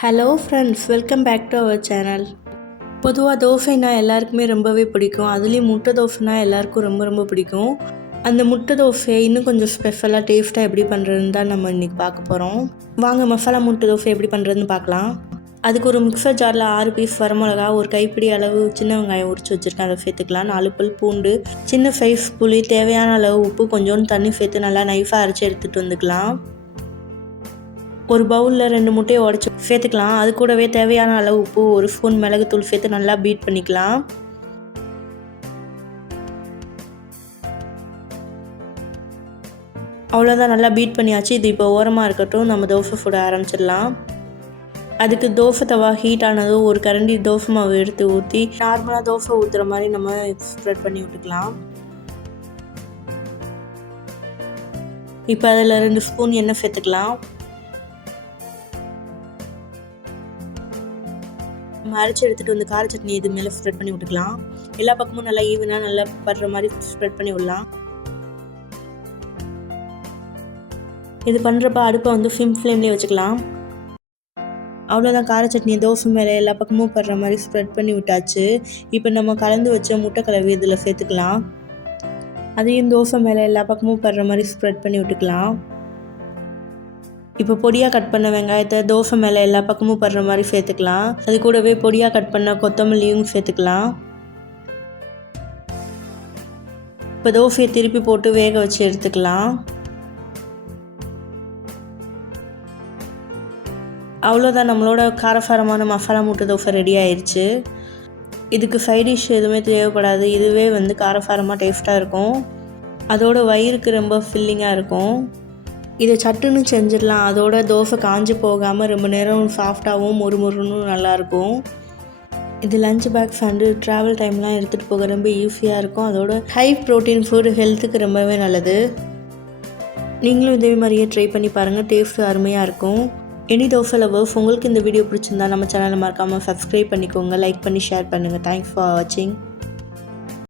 Hello friends welcome back to our channel பொதுவாக தோசைனா எல்லாருக்குமே ரொம்பவே பிடிக்கும். அதுலேயும் முட்டை தோசைனா எல்லாருக்கும் ரொம்ப ரொம்ப பிடிக்கும். அந்த முட்டை தோசையை இன்னும் கொஞ்சம் ஸ்பெஷலாக டேஸ்ட்டாக எப்படி பண்ணுறதுன்னு தான் நம்ம இன்றைக்கி பார்க்க போகிறோம் வாங்க மசாலா முட்டை தோசை எப்படி பண்ணுறதுன்னு பார்க்கலாம். அதுக்கு ஒரு மிக்சர் ஜாரில் ஆறு பீஸ் வரமிளகா ஒரு கைப்பிடி அளவு சின்ன வெங்காயம் உரிச்சு வச்சுருக்கேன். அதை சேர்த்துக்கலாம். நாலு பல் பூண்டு சின்ன சைஸ் புளி தேவையான அளவு உப்பு கொஞ்சோண்டு தண்ணி சேர்த்து நல்லா நைஃபாக அரைச்சி எடுத்துகிட்டு வந்துக்கலாம். ஒரு பவுலில் ரெண்டு முட்டையை உடச்சி சேர்த்துக்கலாம். அது கூடவே தேவையான அளவு உப்பு ஒரு ஸ்பூன் மிளகுத்தூள் சேர்த்து நல்லா பீட் பண்ணிக்கலாம். அவ்வளோதான் நல்லா பீட் பண்ணியாச்சு. இது இப்போ ஓரமாக இருக்கட்டும். நம்ம தோசை சுட ஆரம்பிச்சிடலாம். அதுக்கு தோசை தவா ஹீட் ஆனதும் ஒரு கரண்டி தோசை மாவு எடுத்து ஊற்றி நார்மலாக தோசை ஊற்றுற மாதிரி நம்ம ஸ்ப்ரெட் பண்ணி விட்டுக்கலாம். இப்போ அதில் ரெண்டு ஸ்பூன் எண்ணெய் சேர்த்துக்கலாம். அரைச்சி எடுத்துகிட்டு வந்து கார சட்னி இது மேலே ஸ்ப்ரெட் பண்ணி விட்டுக்கலாம். எல்லா பக்கமும் நல்லா ஈவனாக நல்லா படுற மாதிரி ஸ்ப்ரெட் பண்ணி விடலாம். இது பண்ணுறப்ப அடுப்பை வந்து ஃபிம் ஃப்ளேம்லேயே வச்சுக்கலாம். அவ்வளோதான் கார சட்னி தோசை மேலே எல்லா பக்கமும் படுற மாதிரி ஸ்ப்ரெட் பண்ணி விட்டாச்சு. இப்போ நம்ம கலந்து வச்ச முட்டை கலவி இதில் சேர்த்துக்கலாம். அதையும் தோசை மேலே எல்லா பக்கமும் படுற மாதிரி ஸ்ப்ரெட் பண்ணி விட்டுக்கலாம். இப்போ பொடியாக கட் பண்ண வெங்காயத்தை தோசை மேலே எல்லா பக்கமும் படுற மாதிரி சேர்த்துக்கலாம். அது கூடவே பொடியாக கட் பண்ண கொத்தமல்லியும் சேர்த்துக்கலாம். இப்போ தோசையை திருப்பி போட்டு வேக வச்சு எடுத்துக்கலாம். அவ்வளோதான் நம்மளோட காரசாரமான மசாலா மூட்டை தோசை ரெடி ஆயிடுச்சு இதுக்கு சைட் டிஷ் எதுவுமே தேவைப்படாது. இதுவே வந்து காரசாரமாக டேஸ்ட்டாக இருக்கும். அதோட வயிறுக்கு ரொம்ப ஃபில்லிங்காக இருக்கும். இதை சட்டுன்னு செஞ்சிடலாம். அதோட தோசை காஞ்சி போகாமல் ரொம்ப நேரம் சாஃப்டாகவும் மொறுமொறுன்னு நல்லாயிருக்கும் இது லஞ்ச் பேக்ஸ் அண்டு ட்ராவல் டைம்லாம் எடுத்துகிட்டு போக ரொம்ப ஈஸியாக இருக்கும். அதோட ஹை ப்ரோட்டீன் ஃபுட் ஹெல்த்துக்கு ரொம்பவே நல்லது. நீங்களும் இதே மாதிரியே ட்ரை பண்ணி பாருங்கள் டேஸ்ட் அருமையாக இருக்கும். எனி தோசை லவர்ஸ் உங்களுக்கு இந்த வீடியோ பிடிச்சிருந்தா நம்ம சேனலை மறக்காமல் சப்ஸ்கிரைப் பண்ணிக்கோங்க. லைக் பண்ணி ஷேர் பண்ணுங்கள் தேங்க்ஸ் ஃபார் வாட்சிங்